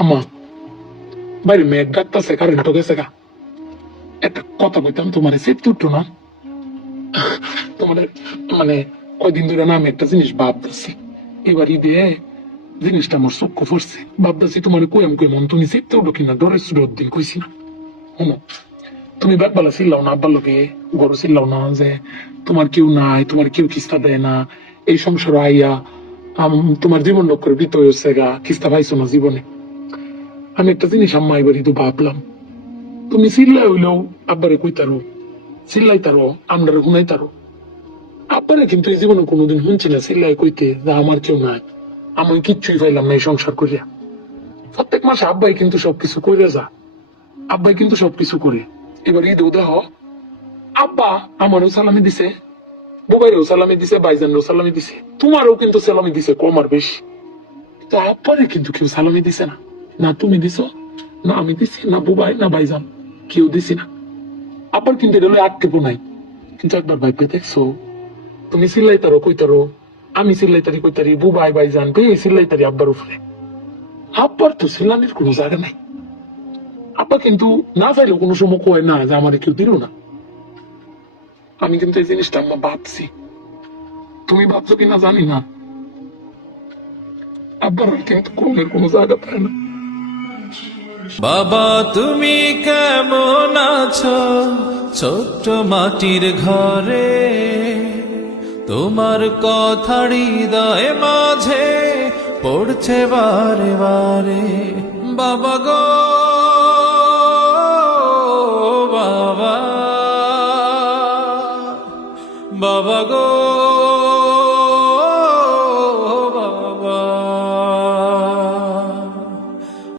আম্মা বাইরে মেঘ ডাকতেছে, কারেন্ট গেছে গা। একটা কথা বলতাম তোমার, সেফটি উঠতো না তোমার, মানে কয়দিন ধরে না আমি একটা জিনিস ভাবতেছি। এবার ঈদে জিনিসটা আমার চক্ষু পড়ছে, ভাবতেছি তোমার কইম তুমি সেফটি উঠো কিনা, ডরে সুরত দিন কইছি না। শোনো, তুমি বেলা চিল্লাও না আব্বার লোকে, গরু চিল্লাও না যে তোমার কেউ নাই, তোমার কেউ কিস্তা দেয় না, এই সংসার আইয়া তোমার জীবন লক্ষ্যের ভিতর হচ্ছে গা, কিস্তা পাইছো না জীবনে। আমি একটা জিনিস আম্মা এবার তো ভাবলাম, তুমি চিল্লাই হইলেও আব্বারে কইতারো, চিল্লাই তারো, আমরা শুনাই তারো। আব্বারে কিন্তু এই জীবনে কোনোদিন শুনছি না চিল্লাই কইতে যে আমার কেউ নাই, আমি কিচ্ছুই পাইলাম না এই সংসার করিয়া। প্রত্যেক মাসে আব্বাই কিন্তু সবকিছু করে যা, আব্বাই কিন্তু সবকিছু করে। এবার ঈদ দেহ আব্বা আমারও সালামি দিছে, বুবাইরেও সালামি দিছে, ভাইজানরেও সালামি দিছে, তোমারও কিন্তু সালামি দিছে কম আর বেশি। তো আব্বারে কিন্তু কেউ সালামি দিছে না, না তুমি দিছো, না আমি দিছি, না বুবাই, না ভাইজান, কেউ দিছি না। আব্বার কিন্তু এটা আটকে নাই। কিন্তু একবার ভাইপে দেখছো, তুমি চিল্লাইতারো কইতারো, আমি চিল্লাইতারি কইতারি, বুবাই ভাইজান বে চিল্লাইতারি আব্বার উপরে, আব্বার তো চিল্লানির কোনো জায়গা নাই। আব্বা কিন্তু না চাইলেও কোনো সময় কয় না যে আমার কেউ দিল না। আমি কিন্তু এই জিনিসটা আম্মা ভাবছি, তুমি ভাবছো কিনা জানি না। আব্বার কিন্তু কোনের কোনো জায়গা পায় না। বাবা তুমি কেমন আছো ছোট্ট মাটির ঘরে, তোমার কথা হৃদয় মাঝে পড়ছে বারে বারে। বাবা গো